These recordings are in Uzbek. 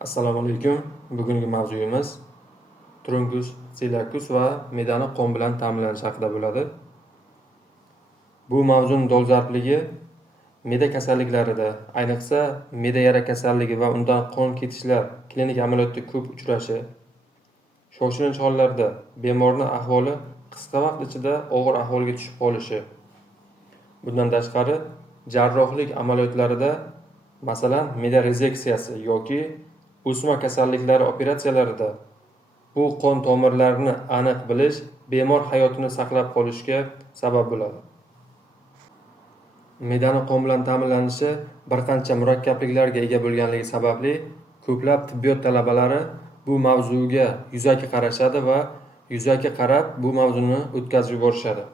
Assalomu alaykum. Bugungi mavzuyimiz truncus celiacus va me'dani qon bilan ta'minlanish haqida bo'ladi. Bu mavzuning dolzarbligi me'da kasalliklarida, ayniqsa me'da yara kasalligi va undan qon ketishlar klinik amaliyotda ko'p uchrashi, shoshilinch hollarda bemorning ahvoli qisqa vaqt ichida og'ir ahvolga tushib qolishi. Bundan tashqari, jarrohlik amaliyotlarida, masalan, me'da rezeksiyasi yoki o'sma kasalliklari operatsiyalarida bu qon tomirlarini aniq bilish bemor hayotini saqlab qolishga sabab bo'ladi. Me'dani qon bilan ta'minlanishi bir qancha murakkabliklarga ega bo'lganligi sababli ko'plab tibbiyot talabalari bu mavzuga yuzaki qarashadi va yuzaki qarab bu mavzuni o'tkazib yuborishadi.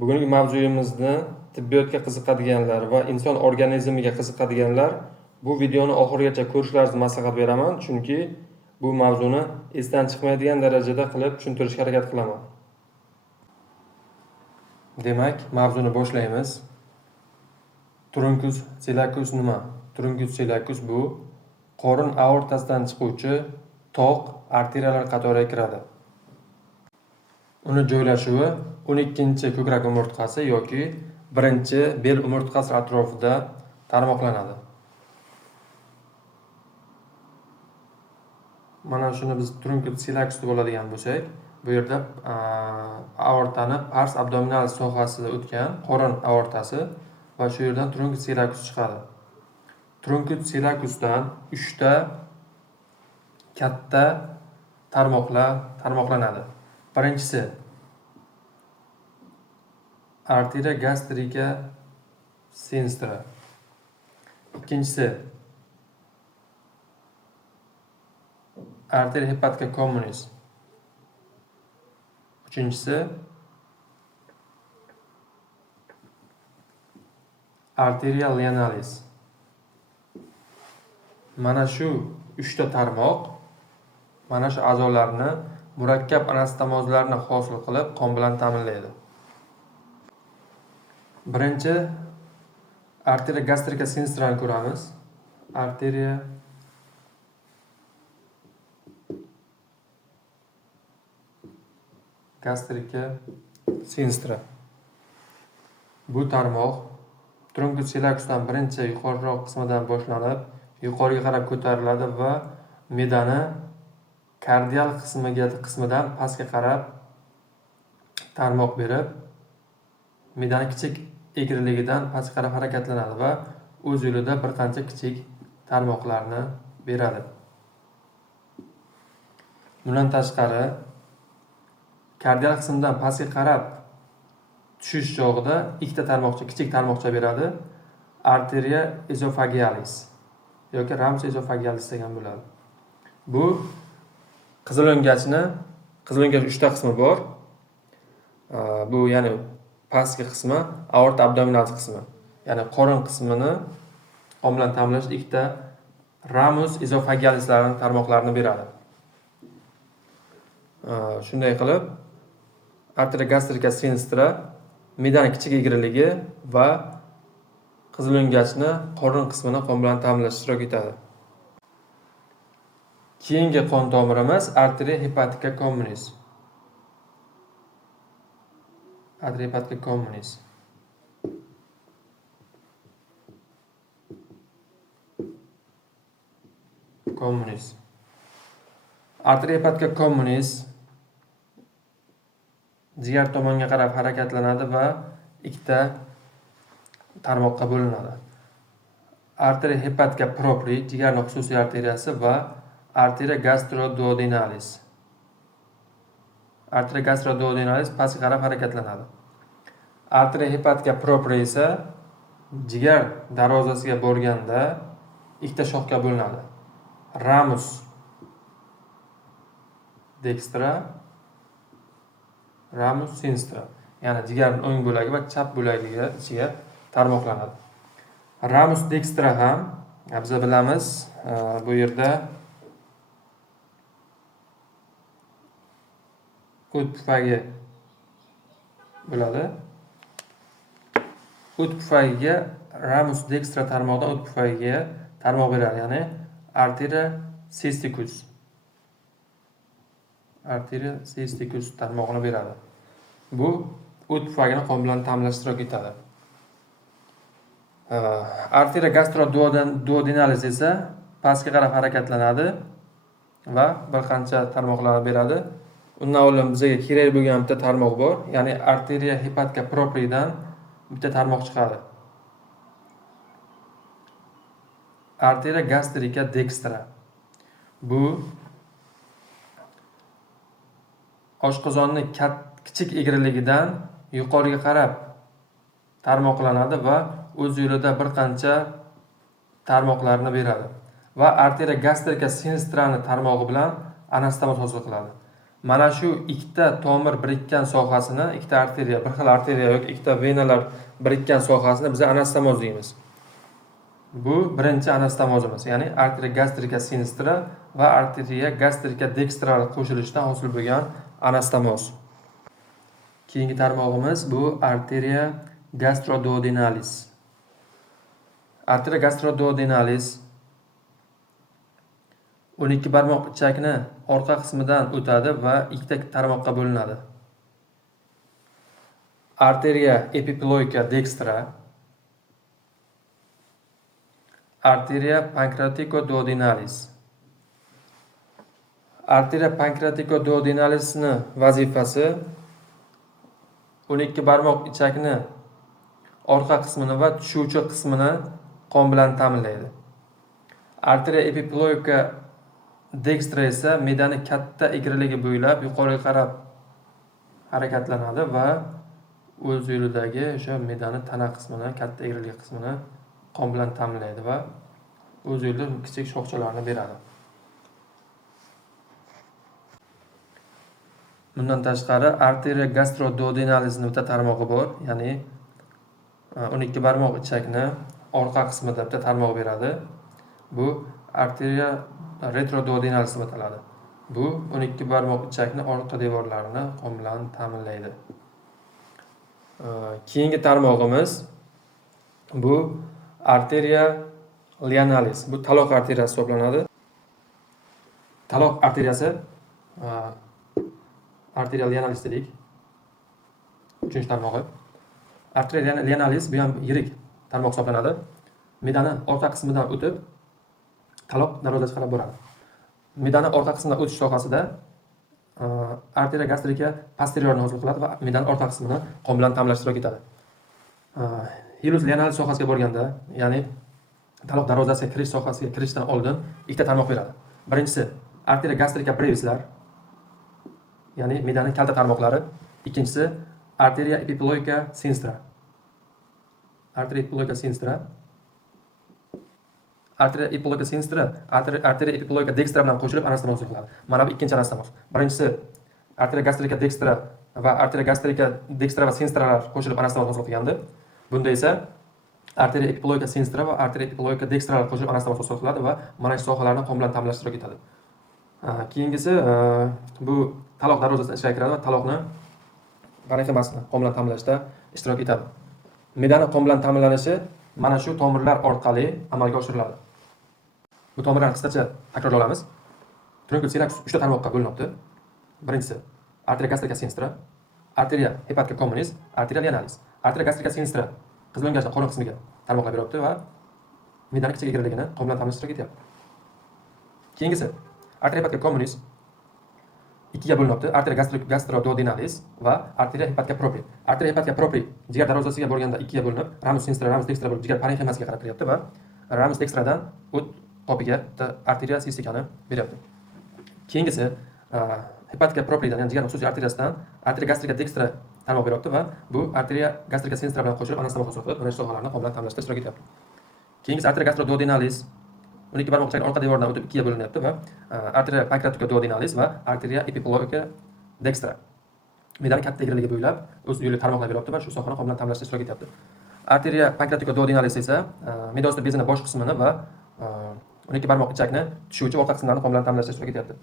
Bugungi mavzuyimizni tibbiyotga qiziqadiganlar va inson organizmiga qiziqadiganlar bu videoni oxirigacha ko'rishlaringizni maslahat beraman, chunki bu mavzuni esdan chiqmaydigan darajada qilib tushuntirishga harakat qilaman. Demak, mavzuni boshlaymiz. Truncus celiacus nima? Truncus celiacus bu qorin aortasidan chiquvchi toq arteriyalar qatoriga kiradi. Uni joylashuvi 12-ko'krak umurtqasi yoki 1-bel umurtqasi atrofida tarmoqlanadi. Mana shuni biz truncus celiacus deb oladigan bo'lsak, bu yerda aortani pars abdominalis sohasida o'tgan qorin aortasi va shu yerdan truncus celiacus chiqadi. Truncus celiacusdan 3 ta katta tarmoqlanadi. Birinchisi arteria gastrica sinistra. Ikkinchisi arteria hepatica communis. Uchinchisi arteria linealis. Mana shu 3 ta tarmoq mana shu a'zolarni murakkab anastomozlarni hosil qilib qon bilan ta'minlaydi. Birinchi arteria gastrica sinistrani ko'ramiz. Arteria gastrica sinistra. Bu tarmoq truncus celiacusdan birinchi yuqoriroq qismidan boshlanib, yuqoriga qarab ko'tariladi va me'dani kardial qismidan pastga qarab tarmoq berib, me'dani kichik egriligidan pastga qarab harakatlanadi va o'z yo'lida bir qancha kichik tarmoqlarni beradi. Bundan tashqari, kardial qismdan pastga qarab tushish chog'ida ikkita kichik tarmoqcha beradi. Arteria esophagealis yoki ramus esophagealis degan bo'ladi. Bu qizil o'ngach 3 ta qismi bor. Bu ya'ni pastki qismi aorta abdominalis qismi. Ya'ni qorin qismini qon bilan ta'minlash ikkita ramus esophagealislarning tarmoqlarini beradi. Shunday qilib, arteria gastrica sinistra me'dani kichik egriligi va qizil o'ngachni qorin qismini qon bilan ta'minlash ishtirok etadi. Keyingi qon tomirimiz arteria hepatica communis. Arteria hepatica communis. Arteria hepatica communis jigar tomonga qarab harakatlanadi va ikkita tarmoqqa bo'linadi. Arteria hepatica propri jigarning xususiy arteriyasi va arteria gastroduodenalis. Arteria gastroduodenalis pastga qarab harakatlanadi. Arteria hepatica propri esa jigar darvozasiga borganda ikkita shoxga bo'linadi. Ramus dextra, ramus sinistra. Ya'ni jigarning o'ng bo'lagi va chap bo'lagiga ichiga tarmoqlanadi. Ramus dextra ham biz bilamiz, bu yerda o't pufagi bo'ladi. O't pufagiga ramus dextra tarmoqdan o't pufagiga tarmoq beradi. Ya'ni arteriya cysticus. Arteriya cysticus tarmog'ini beradi. Bu o't pufagini qon bilan ta'minlashda ishtirok etadi. Arteriya gastroduodenalis esa pastga qarab harakatlanadi va bir qancha tarmoqlarni beradi. Undan oldin bizga kerak bo'lgan bitta tarmoq bor, ya'ni arteriya hepatica propridan bitta tarmoq chiqadi. Arteriya gastrica dextra. Bu oshqozonni kichik egriligidan yuqoriga qarab tarmoqlanadi va o'z yo'lida bir qancha tarmoqlarni beradi va arteriya gastrica sinistrani tarmog'i bilan anastomoz hosil qiladi. Mana shu ikkita tomir birikkan sohasini, ikkita arteriya, bir xil arteriya yoki ikkita venalar birikkan sohasini biz anastomoz deymiz. Bu birinchi anastomozimiz, ya'ni arteriya gastrica sinistra va arteriya gastrica dextra qo'shilishidan hosil bo'lgan anastomoz. Keyingi tarmog'imiz bu arteriya gastroduodenalis. Arteriya gastroduodenalis 12 barmoq ichakni orqa qismidan o'tadi va ikkita tarmoqqa bo'linadi. Arteriya epiploica dextra, arteriya pancreaticoduodenalis. Arteriya pancreaticoduodenalisni vazifasi 12 barmoq ichakni orqa qismini va tushuvchi qismini qon bilan ta'minlaydi. Arteriya epiploica dextra esa me'dani katta egriligi bo'ylab yuqoriga qarab harakatlanadi va o'z yo'lidagi o'sha me'dani tana qismini, katta egriligi qismini qon bilan ta'minlaydi va o'z yo'lida kichik shoxchalarni beradi. Bundan tashqari arteriya gastroduodenalisning bitta tarmog'i bor, ya'ni 12 barmoq ichakni orqa qismida bitta tarmoq beradi. Bu arteriya retroduodenalis deb ataladi. Bu 12 barmoq ichakni orqa devorlarini qon bilan ta'minlaydi. Keyingi tarmog'imiz bu arteriya lianalis. Bu taloq arteriyasi hisoblanadi. Taloq arteriyasi arteriya lianalis dedik. Uchinchi tarmog'i. Arteriya lianalis bu ham yirik tarmoq hisoblanadi. Me'dani orqa qismidan o'tib taloq darvozasiga qarab boradi. Me'dani orqa qismidan o'tish sohasida arteriya gastrica posteriorni hosil qiladi va me'dani orqa qismini qon bilan ta'minlashda ishtirok etadi. Hilus lianalis sohasiga borganda, ya'ni taloq darvozasiga kirish sohasiga kirishdan oldin ikkita tarmoq beradi. Birinchisi arteriya gastrica brevislar, ya'ni me'daning kalta tarmoqlari. Ikkinchisi arteriya epiploica sinistra. Arteriya epiploica sinistra. Arteriya epiploica sinistra arteriya epiploica dextra bilan qo'shilib anastomoz hosil qiladi. Mana bu ikkinchi anastomoz. Birinchisi arteriya gastrica dextra va arteriya gastrica dextra va sinistralar qo'shilib anastomoz hosil qilganda, bunda esa arteriya epiploica sinistra va arteriya epiploica dextralar qo'shilib anastomoz hosil qiladi va mana shu sohalarni qon bilan ta'minlashda ishtirok etadi. Keyingisi bu taloq darvozasidan ichkariga kiradi va taloqni parenximasini qon bilan ta'minlashda ishtirok etadi. Me'dani qon bilan ta'minlanishi mana shu tomirlar orqali amalga oshiriladi. Bu tomirlarni qisqacha takrorlaymiz. Truncus coeruleus 3 ta tarmoqqa bo'linadi. Birinchisi arteriya gastrica sinistra, arteriya hepatica communis, arteriya lianalis. Arteriya gastrica sinistra qizil o'ngachning qorin qismiga tarmoqlar beryapti va me'dani kichik egriligini qon bilan ta'minlashda ishtirok etyapti. Keyingisi arteriya hepatica communis ikkiga bo'linadi. Arteriya gastroduodenalis va arteriya hepatica propria. Arteriya hepatica propria jigar darvozasiga borganda ikkiga bo'linib, ramus sinistra, ramus dextra bo'lib jigar parenximasiga qarab kiryapti va ramus dextradan o't topiga arteriya cysticani beryapti. Keyingisi hepatica propriadan, ya'ni jigar xususiy arteriyasidan arteriya gastrica dextra tarmoq beryapti va bu arteriya gastrica sinistra bilan qo'shilib anastomoz hosil qilib, mana shu sohalarni qon bilan ta'minlashda ishtirok etyapti. Keyingisi arteriya gastroduodenalis 12 barmoq ichak orqa devoridan o'tib ikkiga bo'linyapti va arteriya pancreaticoduodenalis va arteriya epiploica dextra me'dani katta egriligi bo'ylab o'z yo'li tarmoqlar beryapti va shu sohani qon bilan ta'minlashda ishtirok etyapti. Arteriya pancreaticoduodenalis esa me'da osti bezini bosh qismini va 12 barmoq ichakni tushuvchi orqa qismlarini qon bilan ta'minlashda ishtirok etyapti.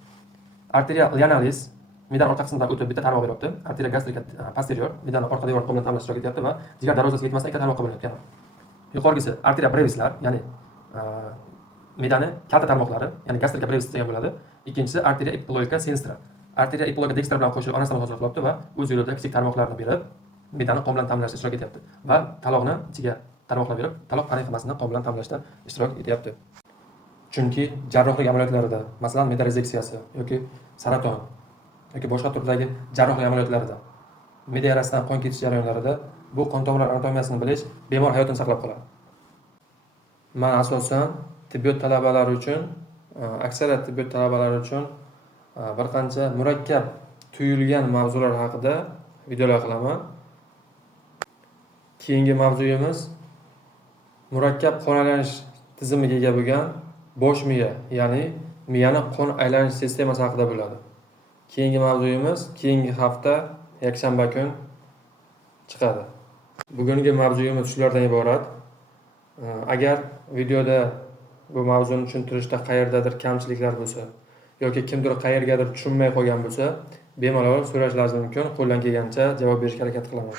Arteriya lianalis me'dani orqa qismidan o'tib bitta tarmoq beryapti. Arteriya gastrica posterior me'dani orqa devori qon bilan ta'minlashda ishtirok etyapti va jigar darvozasiga yetmasdan ikkita tarmoqqa bo'linyapti. Yuqorgisi arteriya brevislar, ya'ni medani kalta tarmoqlari, ya'ni gastrika brevis degan bo'ladi. Ikkinchisi arteria epiploica sinistra. Arteria epiploica dextra bilan qo'shilib onasidan hosil qilyapti va o'z yo'lida kichik tarmoqlarni berib, medani qon bilan ta'minlashda ishtirok etyapti va taloqni ichiga tarmoqlar berib, taloq parenximasini qon bilan ta'minlashda ishtirok etyapti. Chunki jarrohlik amaliyotlarida, masalan, meda rezeksiyasi yoki saraton yoki boshqa turdagi jarrohlik amaliyotlarida, meda yarasidan qon ketish jarayonlarida bu qon tomirlar anatomiyasini bilish bemor hayotini saqlab qoladi. Men asosan tibbiyot talabalari uchun, aksariyat tibbiyot talabalari uchun bir qancha murakkab tuyulgan mavzular haqida videolar qilaman. Keyingi mavzuyimiz murakkab qon aylanish tizimiga ega bo'lgan bosh miya, ya'ni miyani qon aylanish sistemasi haqida bo'ladi. Keyingi mavzuyimiz keyingi hafta yakshanba kun chiqadi. Bugungi mavzuyimiz shulardan iborat. Agar videoda bu mavzuni tushuntirishda qayerdadir kamchiliklar bo'lsa yoki kimdir qayergadir tushunmay qolgan bo'lsa, bemalol so'rashlaringiz mumkin. Qo'ldan kelgancha javob berishga harakat qilaman.